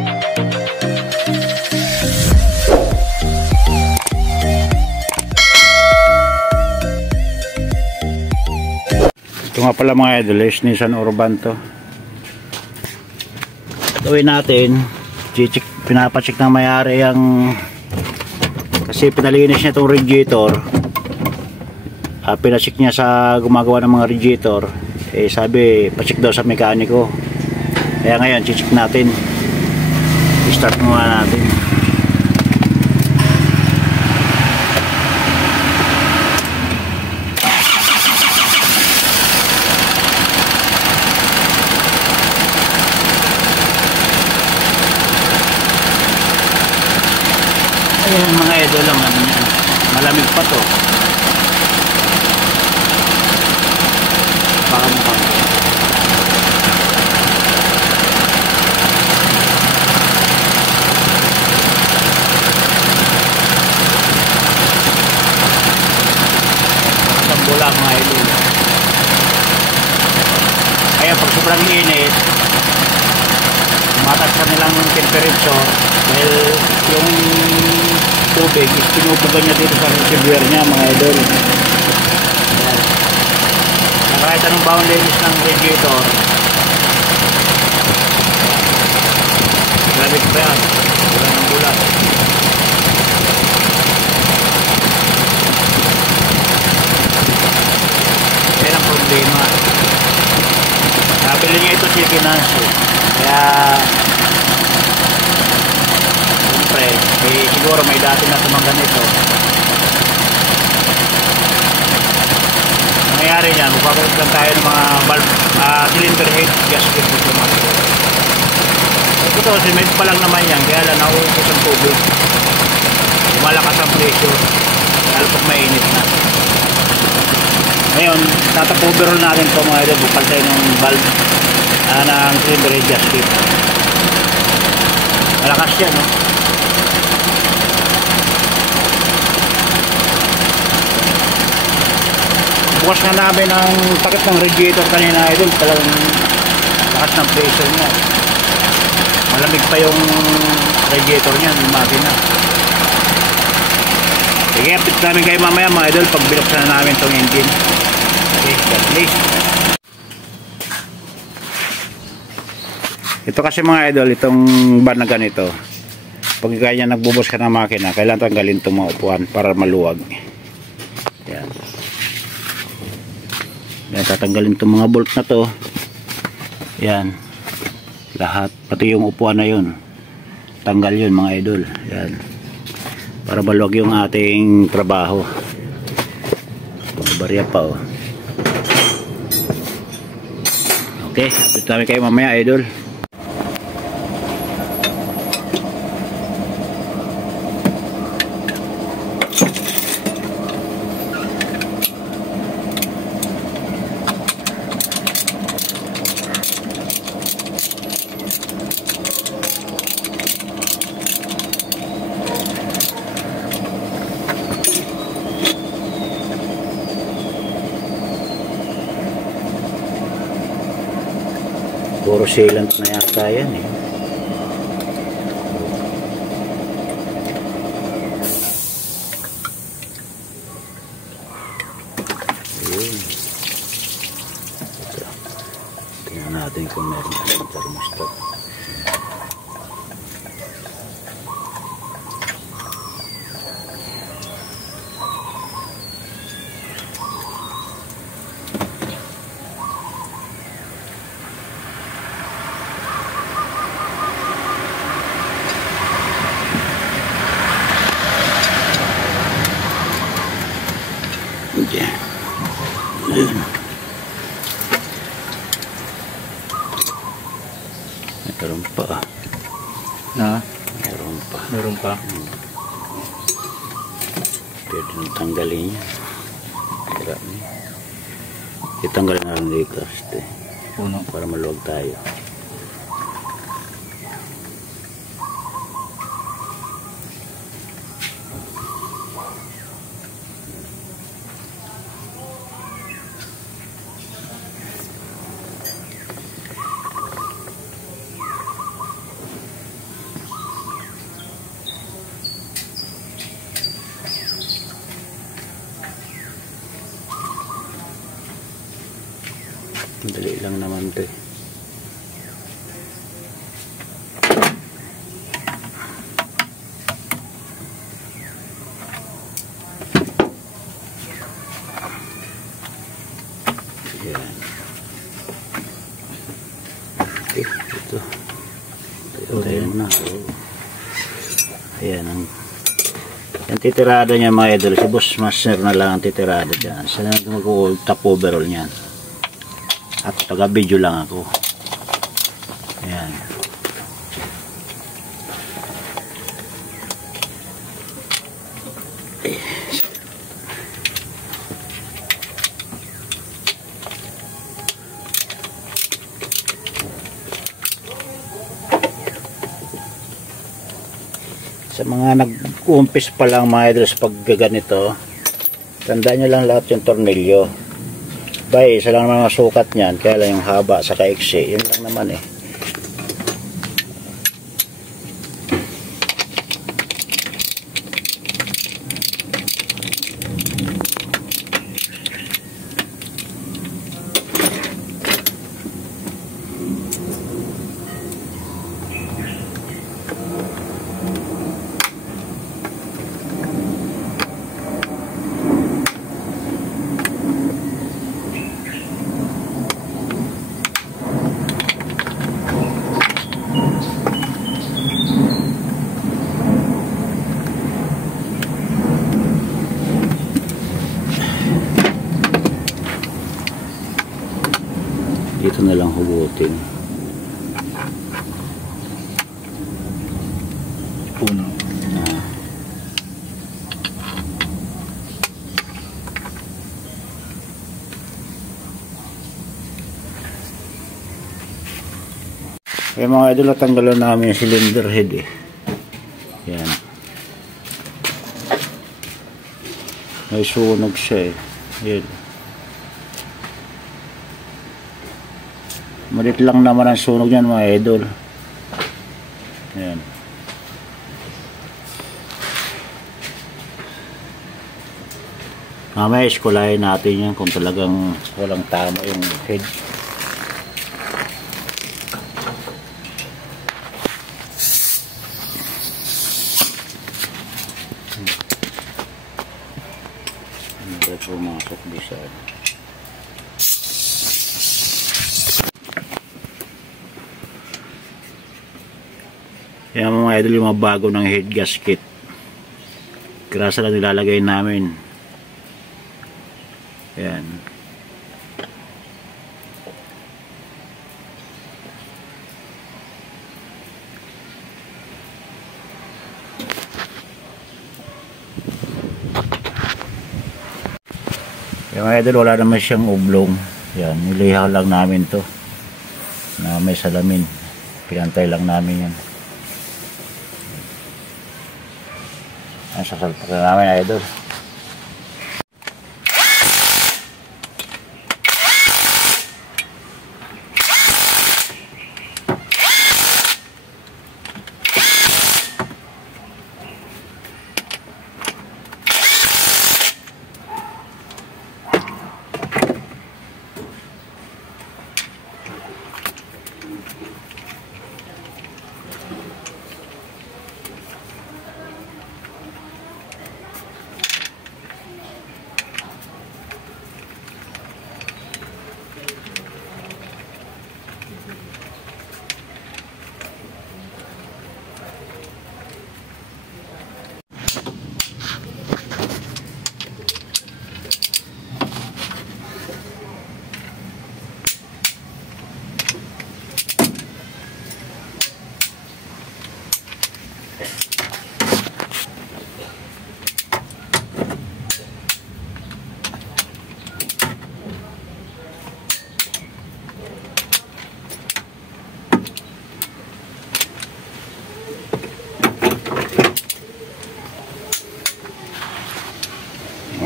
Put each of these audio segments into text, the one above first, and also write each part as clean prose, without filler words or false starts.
Ito nga pala mga idol, is Nissan Urban to. Gawin natin, pinapacheck ng may-ari ang, kasi pinalinis niya itong radiator. Pinacheck niya sa gumagawa ng mga radiator, sabi pacheck daw sa mekaniko. Kaya ngayon check natin, i-start muna natin. Ayan mga idol, lang ano yan, malamig pa to. Baka mukha nakatambula mga idol. Kaya pag sobrang init, mataas ka nilang temperature dahil yung tubig is pinupugan niya dito sa receiver niya mga idol. Kahit anong boundaries ng radiator, grabe pa yan, bulan ng bulan. Yan ang problema. Nabili niya ito si Finance, kaya siyempre siguro may dati na tumang ganito. Nangyayari niyan, magpapalit lang tayo ng mga valve, cylinder head gasket dito mga. Ito cement pa lang naman yan, kaya lang nauubos ang tubig, lumalakas ang pressure lalo pag mainit na. Ngayon tatapoverol natin ito mga idol, bukal tayo ng valve ng cylinder head gasket. Malakas yan, no? Bukas nga namin ang takip ng radiator kanina idol, talagang lakas ng pressure niya. Malamig pa yung radiator niya, yung makina. Sige, update namin kayo mamaya mga idol pag binuksan na namin itong engine. Okay, God bless. Ito kasi mga idol, itong van na ganito, pag kaya nagbubos ka ng makina, kailangan tanggalin itong mga upuan para maluwag. Yan. Yan, tatanggalin itong mga bolt na to. Yan. Lahat, pati yung upuan na yun, tanggal yun mga idol. Yan. Para maluwag yung ating trabaho. Barya pa oh. Okay, update namin kayo mamaya idol. Puro sealant na yata yan eh. Ayun. Tingnan natin kung meron ng thermostat. Meron pa. Na? Meron pa. Pwede nang tanggalin yan. Itanggalin na lang dito. Puno. Para maluwag tayo. Madali lang naman ito eh. Ayan. Okay, ito. Ayan na. Ayan ang yung titirado niya mga idol. Si Boss Master na lang ang titirado dyan. Saan na mag-top overall niyan. At taga-video lang ako. Ayan. Sa mga nag-uumpis pa lang mga idol sa paggaganito, tandaan nyo lang lahat yung tornilyo. Bay, isa lang naman masukat niyan, kaya lang yung haba sa kaiksi, yun lang naman eh. Dito na lang hugutin. Puno. Kaya mga idol, natanggalan namin yung cylinder head eh. Yan. May sunog siya eh. Yan. Malit lang naman ang sunog niyan mga idol. Ayan. Mamaya iskulahin natin yan kung talagang walang tama yung head. Ito pumasok bisa. Yan mga idol, yung mga bago ng head gasket. Grasa lang nilalagay namin. Yan. Yan mga idol, wala naman siyang oblong. Yan, nilihaw lang namin to na may salamin. Pinantay lang namin yan. Ang sasalpak na namin idol.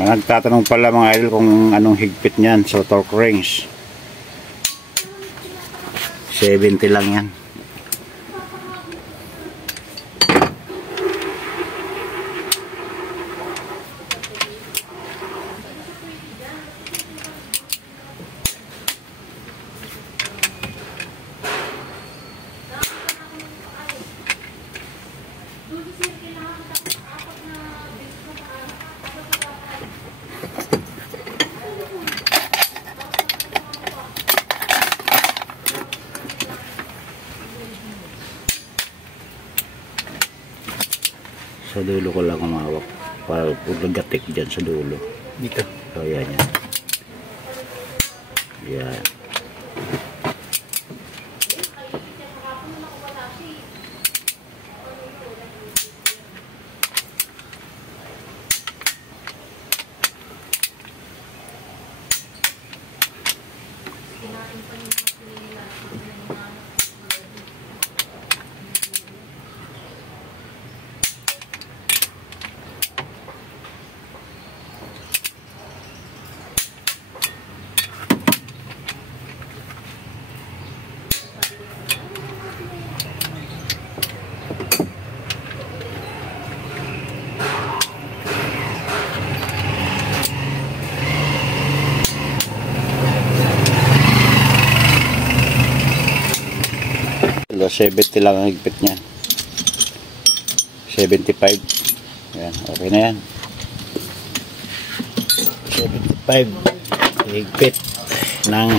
Nagtatanong pala mga idol kung anong higpit niyan. So torque range 70 lang yan. Sa dulo ko lang umawak para huwag nagatik dyan sa dulo. Dito. So yan yan. Yan. Ilo 70 lang ang higpit niya. 75. Yan, okay na yan. 75 higpit ng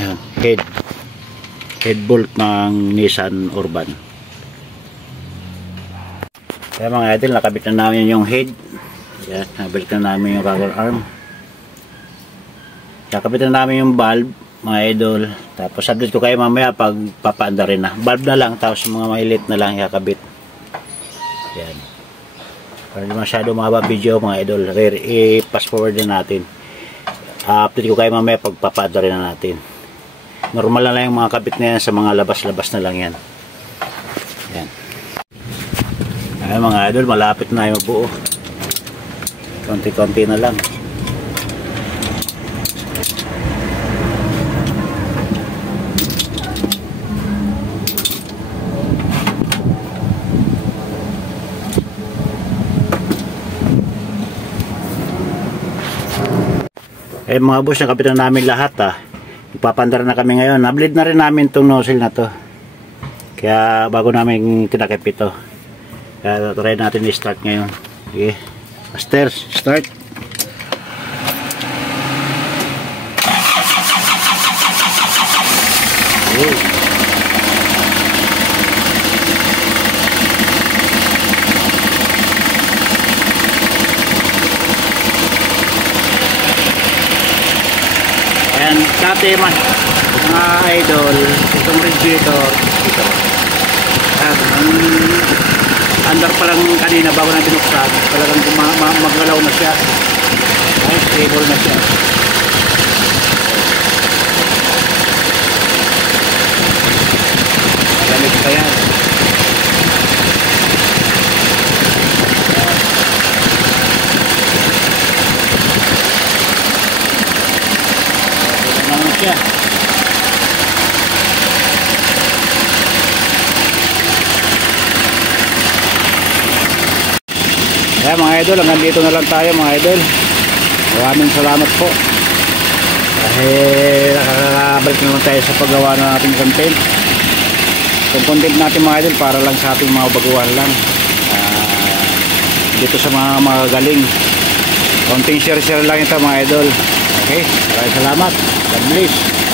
head bolt ng Nissan Urban. Kaya mga idol, nakabit na namin yung head. Yan, nakabit na namin yung rocker arm. Nakabit na namin yung valve, mga idol. Tapos update ko kayo mamaya pag papaanda rin na. Valve na lang, tapos mga mailit na lang ikakabit. Yan. Para hindi masyado mahaba video, mga idol. I-fast forward na natin. Update ko kayo mamaya pag papaanda rin na natin. Normal na lang yung mga kabit na yan, sa mga labas-labas na lang yan. Yan. Ayan mga idol, malapit na yung buo. Konti-konti na lang. Eh mga boss, nakapit na namin lahat Ipapandar na kami ngayon. Nableed na rin namin itong nozzle na to. Kaya bago namin kinakip ito. Kaya try natin i-start ngayon. Okay. Master, start. Okay. Ayan, dati mga idol, itong radiator ito. Ayan, under pa lang kanina bago na binuksan, talagang maggalaw na siya. Ayan, stable na siya. Magamit pa yan. Siya. Kaya mga idol, hanggang dito na lang tayo mga idol. Maraming salamat po. Dahil nakakabalik naman tayo sa paggawa ng ating content. Itong content natin mga idol para lang sa ating mga baguhan lang. Dito sa mga magagaling. Konting share lang ito mga idol. Okay, maraming salamat. God bless.